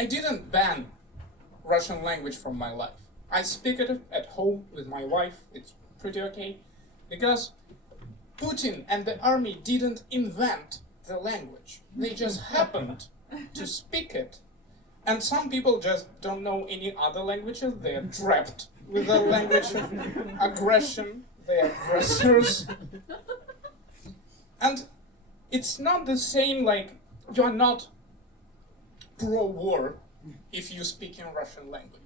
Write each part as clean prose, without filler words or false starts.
I didn't ban Russian language from my life. I speak it at home with my wife, it's pretty okay, because Putin and the army didn't invent the language. They just happened to speak it. And some people just don't know any other languages. They are trapped with the language of aggression. They are aggressors. And it's not the same, like, you're not pro-war if you speak in Russian language.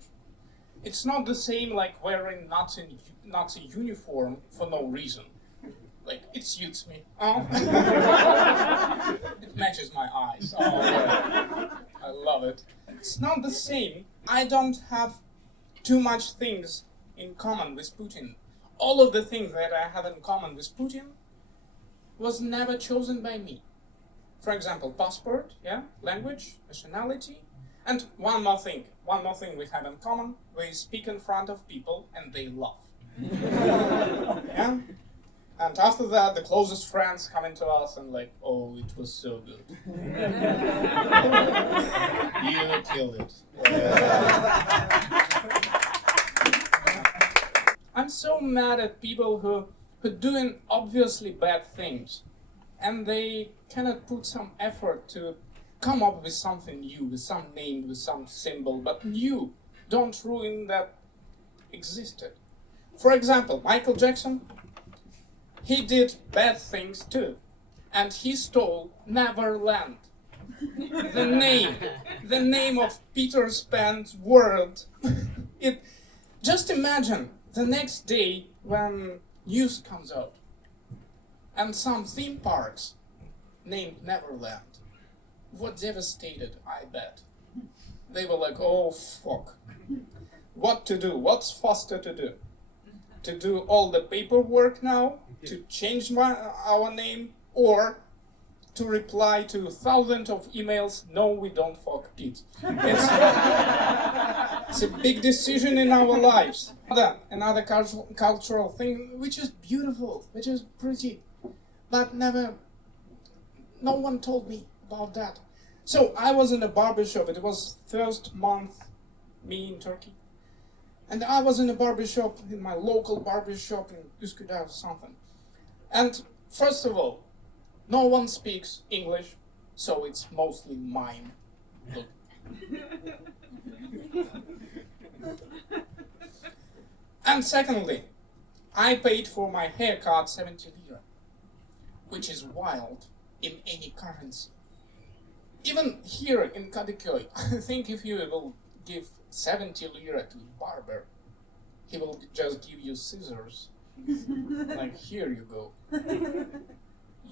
It's not the same like wearing Nazi uniform for no reason. Like, it suits me. Oh. It matches my eyes. Oh, I love it. It's not the same. I don't have too much things in common with Putin. All of the things that I have in common with Putin was never chosen by me. For example, passport, yeah, language, nationality, and one more thing we have in common: we speak in front of people and they laugh. Yeah? And after that, the closest friends come into us and like, oh, it was so good. You killed it. I'm so mad at people who doing obviously bad things, and they cannot put some effort to come up with something new, with some name, with some symbol, but new. Don't ruin that existed. For example, Michael Jackson, he did bad things too, and he stole Neverland. The name of Peter Pan's world. Just imagine the next day when news comes out and some theme parks named Neverland were devastated, I bet. They were like, oh fuck. What to do? What's faster to do? To do all the paperwork now? To change our name? Or to reply to thousands of emails, no, we don't fuck kids. It's a big decision in our lives. Another cultural thing, which is beautiful, which is pretty, but no one told me about that. So I was in a barbershop. It was first month me in Turkey. And I was in a barbershop, in my local barbershop in Üsküdar or something. And first of all, no one speaks English, so it's mostly mime. Look. And secondly, I paid for my haircut 70 lira, which is wild in any currency. Even here in Kadıköy, I think if you will give 70 lira to a barber, he will just give you scissors. Like, here you go.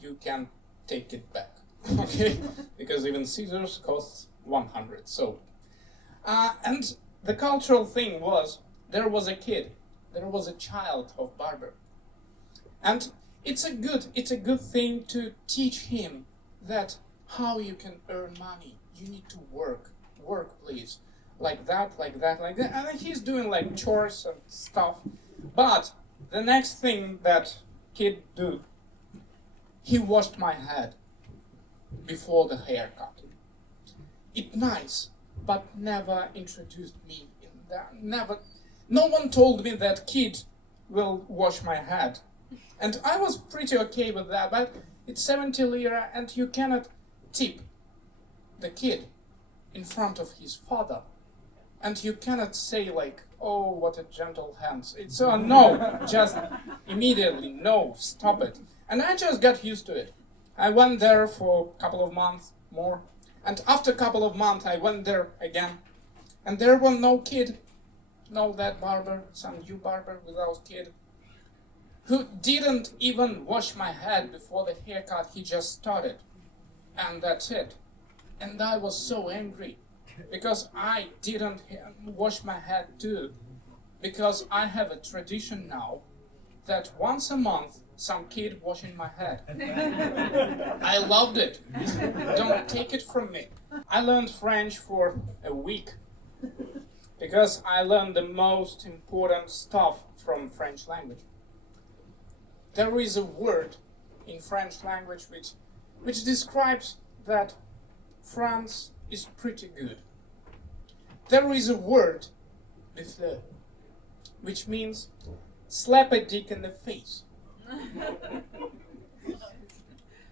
You can take it back, okay? Because even scissors costs 100. So, and the cultural thing was, there was a child of barber, and it's a good thing to teach him that how you can earn money. You need to work, please, like that. And he's doing like chores and stuff. But the next thing that kid do, he washed my head before the haircut. It's nice, but never introduced me in that. Never. No one told me that kid will wash my head. And I was pretty okay with that, but it's 70 lira and you cannot tip the kid in front of his father. And you cannot say like, oh, what a gentle hands. It's no, just immediately, no, stop it. And I just got used to it. I went there for a couple of months more. And after a couple of months, I went there again. And there was no kid, no that barber, some new barber without kid, who didn't even wash my head before the haircut. He just started. And that's it. And I was so angry because I didn't wash my head too. Because I have a tradition now that once a month some kid washing my head. I loved it. Don't take it from me. I learned French for a week because I learned the most important stuff from French language. There is a word in French language which describes that France is pretty good. there is a word, bifle, which means slap a dick in the face.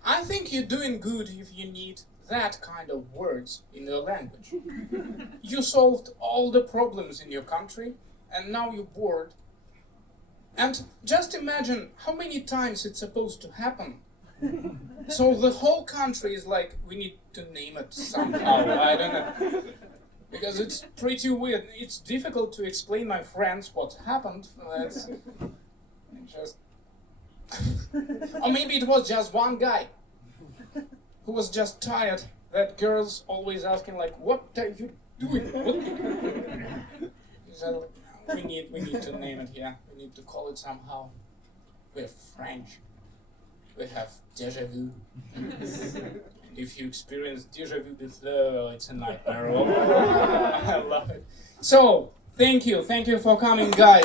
I think you're doing good if you need that kind of words in your language. You solved all the problems in your country, and now you're bored. And just imagine how many times it's supposed to happen. So the whole country is like, we need to name it somehow, I don't know. Because it's pretty weird. It's difficult to explain my friends what happened. It's just... Or maybe it was just one guy who was just tired that girls always asking like, what are you doing? What? So we need to name it here. We need to call it somehow. We're French. We have déjà vu. And if you experience déjà vu before, it's a nightmare. I love it. So, thank you for coming, guys.